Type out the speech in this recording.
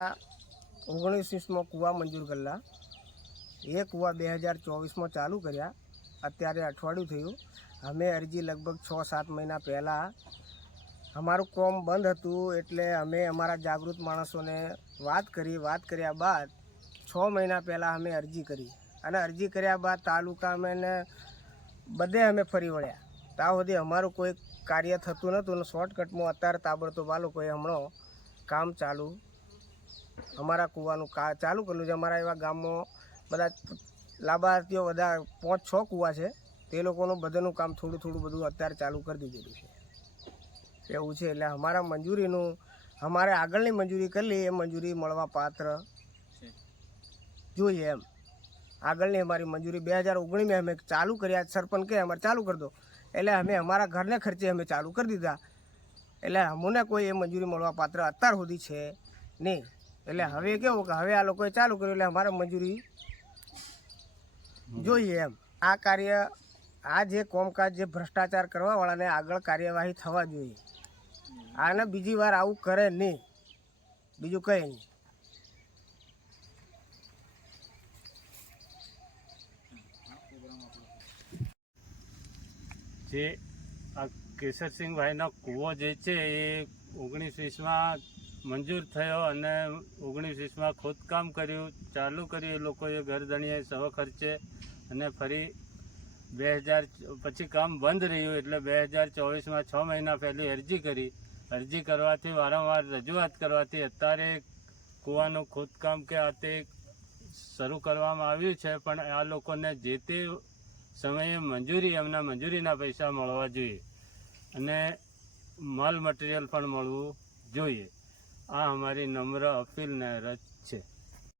ઓગણીસ વીસમાં કૂવા મંજૂર કરેલા. એ કૂવા બે હજાર ચોવીસમાં ચાલુ કર્યા. અત્યારે અઠવાડિયું થયું. અમે અરજી લગભગ છ સાત મહિના પહેલાં અમારું કોમ બંધ હતું એટલે અમે અમારા જાગૃત માણસોને વાત કરી. વાત કર્યા બાદ છ મહિના પહેલાં અમે અરજી કરી. અને અરજી કર્યા બાદ તાલુકા અમે બધે અમે ફરી વળ્યા. ત્યાં સુધી અમારું કોઈ કાર્ય થતું નહોતું. અને શોર્ટકટમાં અત્યારે તાબડતોબ આ લોકોએ હમણાં કામ ચાલુ અમારા કૂવાનું કા ચાલુ કરેલું છે. અમારા એવા ગામમાં બધા લાભાર્થીઓ બધા પાંચ છ કૂવા છે. તે લોકોનું બધાનું કામ થોડું થોડું બધું અત્યારે ચાલુ કરી દીધેલું છે. એવું છે. એટલે અમારા મંજૂરીનું, અમારે આગળની મંજૂરી કરી એ મંજૂરી મળવા પાત્ર જોઈએ એમ. આગળની અમારી મંજૂરી બે હજાર ઓગણીસમાં અમે ચાલુ કર્યા સરપંચ કે અમારે ચાલુ કરી દો. એટલે અમે અમારા ઘરને ખર્ચે અમે ચાલુ કરી દીધા. એટલે અમને કોઈ એ મંજૂરી મળવા પાત્ર અત્યાર સુધી છે નહીં. એટલે હવે કેવું કે હવે આ લોકોએ ચાલુ કર્યું એટલે અમારે મજૂરી જોઈએ એમ. આ કાર્ય આ જે કોમકાજ જે ભ્રષ્ટાચાર કરવાવાળાને આગળ કાર્યવાહી થવા જોઈએ. આને બીજી વાર આવું કરે નહીં. બીજું કંઈ નહીં. જે આ કેશરસિંહભાઈનો કૂવો જે છે એ ઓગણીસ વીસમાં મંજૂર થયો અને ઓગણીસ વીસમાં ખોદકામ કર્યું, ચાલુ કર્યું એ લોકોએ ઘરધણીએ સહ ખર્ચે અને ફરી બે હજાર પછી કામ બંધ રહ્યું એટલે બે હજાર ચોવીસમાં છ મહિના પહેલી અરજી કરી. અરજી કરવાથી વારંવાર રજૂઆત કરવાથી અત્યારે કૂવાનું ખોદકામ કે આ તે શરૂ કરવામાં આવ્યું છે, પણ આ લોકોને જે તે સમયે મંજૂરી, એમના મંજૂરીના પૈસા મળવા જોઈએ. અને માલ મટીરિયલ પણ મળવું જોઈએ. આ અમારી નમ્ર અપીલ ને રજ છે.